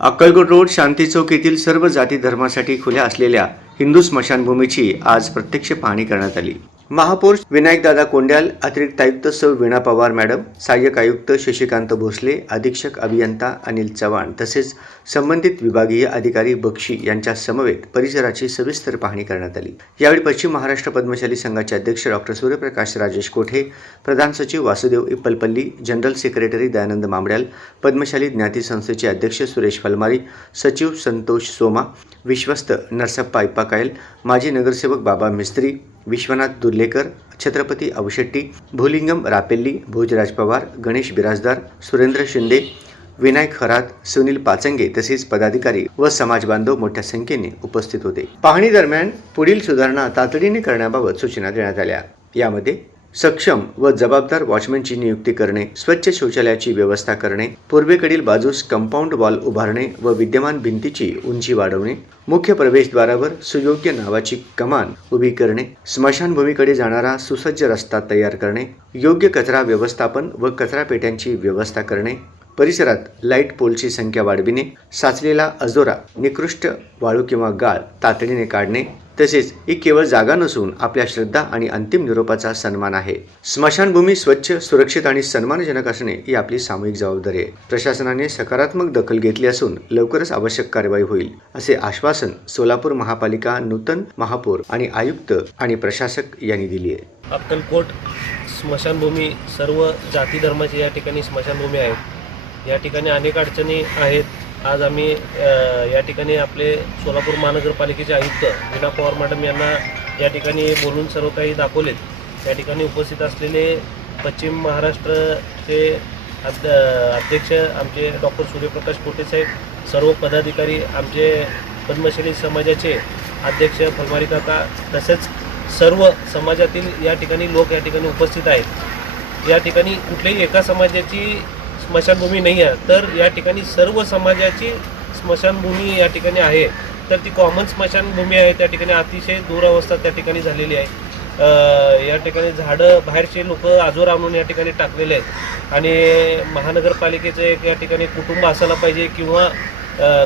Akkalkot road शांती चौक येथील सर्व जाती धर्मासाठी खुल्या असलेल्या हिंदू स्मशानभूमीची आज प्रत्यक्ष पाहणी करण्यात आली। महापौर विनायकदादा कोंड्याल, अतिरिक्त आयुक्त सौ वीणा पवार मॅडम, सहाय्यक आयुक्त शशिकांत भोसले, अधीक्षक अभियंता अनिल चव्हाण तसेच संबंधित विभागीय अधिकारी बक्षी यांच्या समवेत परिसराची सविस्तर पाहणी करण्यात आली। यावेळी पश्चिम महाराष्ट्र पद्मशाली संघाचे अध्यक्ष डॉक्टर सूर्यप्रकाश राजेश कोठे, प्रधान सचिव वासुदेव इप्पलपल्ली, जनरल सेक्रेटरी दयानंद मामड्याल, पद्मशाली ज्ञाती संस्थेचे अध्यक्ष सुरेश फलमारी, सचिव संतोष सोमा, विश्वस्त नरसप्पा इप्पाकायल, माजी नगरसेवक बाबा मिस्त्री, विश्वनाथ दुर्लेकर, छत्रपती अवशेट्टी, भोलिंगम रापेल्ली, भोजराज पवार, गणेश बिराजदार, सुरेंद्र शिंदे, विनायक खरात, सुनील पाचंगे तसेच पदाधिकारी व समाज बांधव मोठ्या संख्येने उपस्थित होते। पाहणी दरम्यान पुढील सुधारणा तातडीने करण्याबाबत सूचना देण्यात आल्या। यामध्ये सक्षम व जबाबदार वॉचमॅनची नियुक्ती करणे, स्वच्छ शौचालयाची व्यवस्था करणे, पूर्वेकडील बाजूस कंपाऊंड वॉल उभारणे व विद्यमान भिंतीची उंची वाढवणे, मुख्य प्रवेशद्वारावर सुयोग्य नावाची कमान उभी करणे, स्मशानभूमीकडे जाणारा सुसज्ज रस्ता तयार करणे, योग्य कचरा व्यवस्थापन व कचरा पेट्यांची व्यवस्था करणे, परिसरात लाईट पोलची संख्या वाढविणे, साचलेला अजोरा, निकृष्ट वाळू किंवा गाळ तातडीने काढणे, तसेच ही केवळ जागा नसून आपल्या श्रद्धा आणि अंतिम निरोपाचा सन्मान आहे। स्मशानभूमी स्वच्छ, सुरक्षित आणि सन्मानजनक असणे ही आपली सामूहिक जबाबदारी आहे। प्रशासनाने सकारात्मक दखल घेतली असून लवकरच आवश्यक कार्यवाही होईल, असे आश्वासन सोलापूर महापालिका नूतन महापौर आणि आयुक्त आणि प्रशासक यांनी दिली आहे। अक्कलकोट स्मशानभूमी सर्व जाती धर्माची या ठिकाणी स्मशानभूमी आहेत। या ठिकाणी अनेक अडचणी आहेत। आज आम्ही या ठिकाणी आपले सोलापूर महानगरपालिकेचे आयुक्त वीणा पवार मॅडम यांना या ठिकाणी बोलून सर्व काही दाखवलेत। या ठिकाणी उपस्थित असलेले पश्चिम महाराष्ट्राचे अध्यक्ष आमचे डॉक्टर सूर्यप्रकाश कोठे साहेब, सर्व पदाधिकारी, आमचे पद्मशाली समाजाचे अध्यक्ष फलमारी काका तसेच सर्व समाजातील या ठिकाणी लोक या ठिकाणी उपस्थित आहेत। या ठिकाणी कुठल्याही एका समाजाची स्मशानभूमी नाही आहे, तर या ठिकाणी सर्व समाजाची स्मशानभूमी या ठिकाणी आहे। तर ती कॉमन स्मशानभूमी आहे। त्या ठिकाणी अतिशय दुरावस्था त्या ठिकाणी झालेली आहे। या ठिकाणी झाडं बाहेरचे लोक आजोर आणून या ठिकाणी टाकलेले आहेत आणि महानगरपालिकेचं एक या ठिकाणी कुटुंब असायला पाहिजे किंवा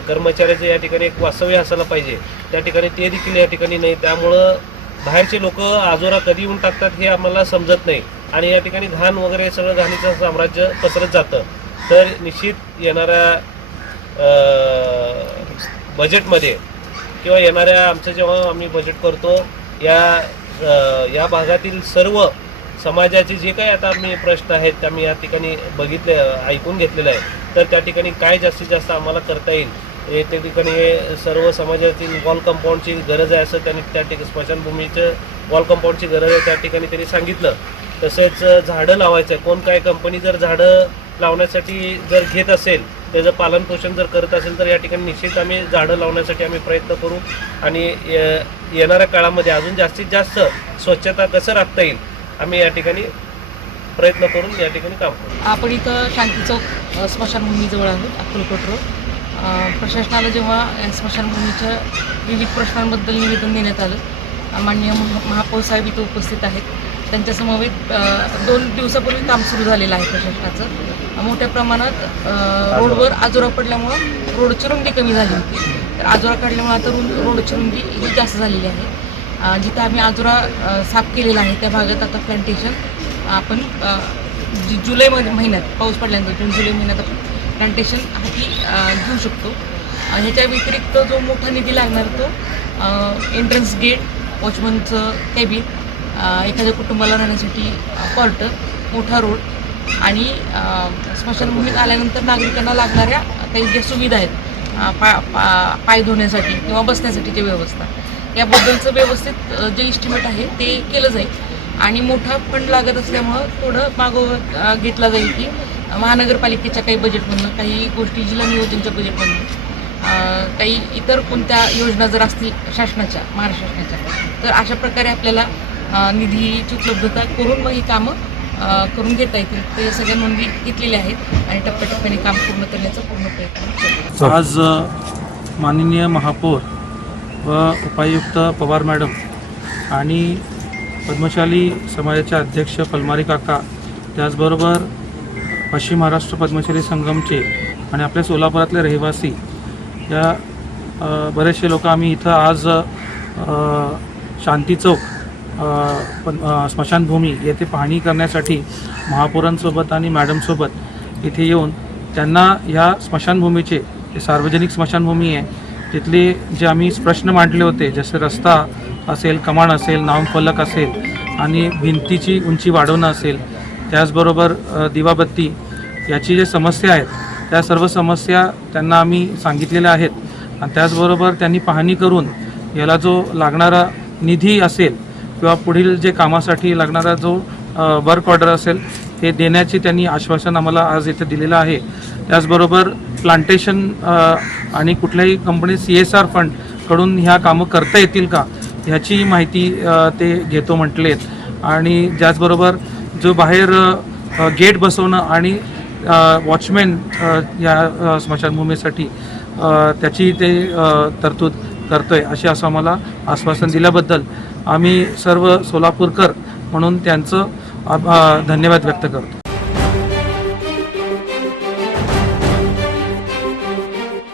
कर्मचाऱ्याचं या ठिकाणी एक वास्तव्य असायला पाहिजे, त्या ठिकाणी ते देखील या ठिकाणी नाही। त्यामुळं बाहेरचे लोक आजोरा कधी येऊन टाकतात हे आम्हाला समजत नाही आणि या ठिकाणी घाण वगैरे सगळं घाणीचं साम्राज्य पसरत जातं। तर निश्चित येणाऱ्या बजेटमध्ये किंवा येणाऱ्या आमचं जेव्हा आम्ही बजेट करतो या भागातील सर्व समाजाचे जे काही आता आम्ही प्रश्न आहेत आम्ही या ठिकाणी बघितले, ऐकून घेतलेलं आहे। तर त्या ठिकाणी काय जास्तीत जास्त आम्हाला करता येईल त्या ठिकाणी सर्व समाजातील वॉल कंपाऊंडची गरज आहे असं त्यांनी त्या ठिकाणी स्मशानभूमीचं वॉल कंपाऊंडची गरज आहे त्या ठिकाणी त्यांनी सांगितलं। तसेच झाडं लावायचं आहे। कोण काय कंपनी जर झाडं लावण्यासाठी जर घेत असेल, त्याचं पालनपोषण जर करत असेल तर या ठिकाणी निश्चित आम्ही झाडं लावण्यासाठी आम्ही प्रयत्न करू आणि येणाऱ्या काळामध्ये अजून जास्तीत जास्त स्वच्छता कसं राखता येईल आम्ही या ठिकाणी प्रयत्न करून या ठिकाणी काम करू। आपण इथं शांती चौक स्मशानभूमीजवळ आहोत, अक्कलकोट रोड। प्रशासनाला जेव्हा स्मशानभूमीच्या विविध प्रश्नांबद्दल निवेदन देण्यात आलं, माननीय महापौर साहेब इथं उपस्थित आहेत। त्यांच्या समवेत 2 दिवसापूर्वी काम सुरू झालेलं आहे प्रशासनाचं। मोठ्या प्रमाणात रोडवर आजोरा पडल्यामुळं रोडची रुंदी कमी झाली होती, तर आजोरा काढल्यामुळे आता रोडची रुंदी ही जास्त झालेली आहे। जिथं आम्ही आजोरा साफ केलेला आहे त्या भागात आता प्लांटेशन आपण जुलै महिन्यात पाऊस पडल्यानंतर जून-जुलै महिन्यात आपण प्लांटेशन हाती घेऊ शकतो। ह्याच्या व्यतिरिक्त जो मोठा निधी लागणार तो एंट्रन्स गेट, वॉचमनचं कॅबिन, एखाद्या कुटुंबाला राहण्यासाठी क्वार्टर, मोठा रोड आणि स्मशानभूमीत आल्यानंतर नागरिकांना लागणाऱ्या काही ज्या सुविधा आहेत पाय धुण्यासाठी किंवा बसण्यासाठीची व्यवस्था, याबद्दलचं व्यवस्थित जे इस्टिमेट आहे ते केलं जाईल आणि मोठा फंड लागत असल्यामुळं थोडं मागोवा घेतला जाईल की महानगरपालिकेच्या काही बजेटमधून, काही गोष्टी जिल्हा नियोजनच्या बजेटमधून, काही इतर कोणत्या योजना जर असतील शासनाच्या, महाराष्ट्र शासनाच्या, तर अशा प्रकारे आपल्याला निधीची उपलब्धता करून मग ही कामं करून घेता येतील। ते सगळ्या नोंदी घेतलेल्या आहेत आणि टप्प्याटप्प्याने काम पूर्ण करण्याचा पूर्ण प्रयत्न करतो। आज माननीय महापौर व उपायुक्त पवार मॅडम आणि पद्मशाली समाजाचे अध्यक्ष फलमारी काका, त्याचबरोबर पश्चिम महाराष्ट्र पद्मशाली संगमचे आणि आपल्या सोलापुरातले रहिवासी या बरेचसे लोक आम्ही इथं आज शांती चौक स्मशानभूमी येथे पाहणी करण्यासाठी महापौरांसोबत आणि मॅडमसोबत इथे येऊन त्यांना ह्या स्मशानभूमीचे जे सार्वजनिक स्मशानभूमी आहे तिथले जे आम्ही प्रश्न मांडले होते, जसे रस्ता असेल, कमान असेल, नामफलक असेल आणि भिंतीची उंची वाढवणं असेल, त्याचबरोबर दिवाबत्ती याची जे समस्या आहेत त्या सर्व समस्या त्यांना आम्ही सांगितलेल्या आहेत. आणि त्याचबरोबर त्यांनी पाहणी करून याला जो लागणारा निधी असेल किंवा पुढील जे कामासाठी लागणारा जो वर्क ऑर्डर असेल हे देण्याचे त्यांनी आश्वासन आम्हाला आज इथे दिलेलं आहे. त्याचबरोबर प्लांटेशन आणि कुठल्याही कंपनी CSR फंडकडून ह्या कामं करता येतील का ह्याची माहिती ते घेतो म्हटलेत. आणि त्याचबरोबर जो बाहेर गेट बसवणं आणि वॉचमॅन या स्मशानभूमीसाठी त्याची ते तरतूद करतोय असे असं आम्हाला आश्वासन दिल्याबद्दल आम्ही सर्व सोलापूरकर म्हणून त्यांचं धन्यवाद व्यक्त करतो.